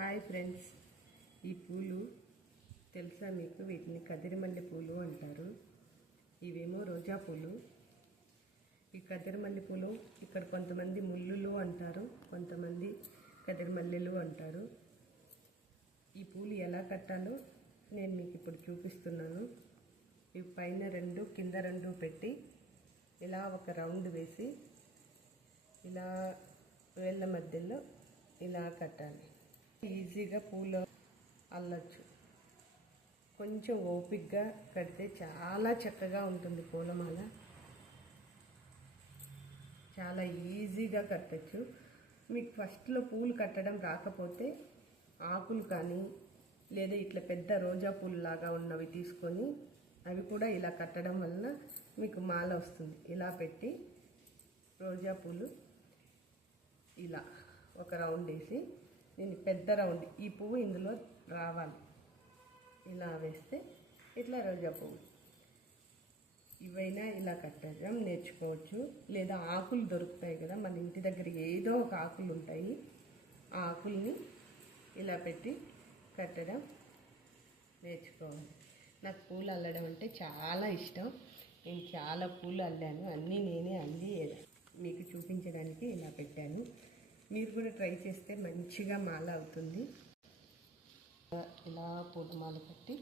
Hi friends ఈ పూలు తెలుసా మీకు? వీటిని కదిరిమల్లె పూలు అంటారు. ఇవేమో రోజా పూలు. ఈ కదిరిమల్లె పూలు ఇక్కడ కొంతమంది ముల్లులు అంటారు కొంతమంది కదిరిమల్లెలు అంటారు. ఈ పూలు ఎలా కట్టాలో నేను మీకు ఇప్పుడు చూపిస్తున్నాను. ఈ పైన రెండు కింద రెండు పెట్టి ఇలా ఒక రౌండ్ వేసి ఇలా వేళ్ళ మధ్యలో ఇలా కట్టాలి. ఈజీగా పూలు అల్లచ్చు. కొంచెం ఓపిక్గా కడితే చాలా చక్కగా ఉంటుంది పూలమాల. చాలా ఈజీగా కట్టచ్చు. మీకు ఫస్ట్లో పూలు కట్టడం రాకపోతే ఆకులు కానీ లేదా ఇట్లా పెద్ద రోజా పూలు లాగా ఉన్నవి తీసుకొని అవి కూడా ఇలా కట్టడం వలన మీకు మాల వస్తుంది. ఇలా పెట్టి రోజా పూలు ఇలా ఒక రౌండ్ వేసి నేను పెద్ద రౌండ్. ఈ పువ్వు ఇందులో రావాలి. ఇలా వేస్తే ఇట్లా రోజా పువ్వు. ఇవైనా ఇలా కట్టడం నేర్చుకోవచ్చు. లేదా ఆకులు దొరుకుతాయి కదా మన ఇంటి దగ్గర ఏదో ఒక ఆకులు ఉంటాయి. ఆ ఆకుల్ని ఇలా పెట్టి కట్టడం నేర్చుకోవాలి. నాకు పూలు అల్లడం అంటే చాలా ఇష్టం. నేను చాలా పూలు అల్లాను. అన్నీ నేనే అల్లి మీకు చూపించడానికి ఇలా పెట్టాను. మీరు కూడా ట్రై చేస్తే మంచిగా మాల అవుతుంది. ఇలా పూలమాల కట్టి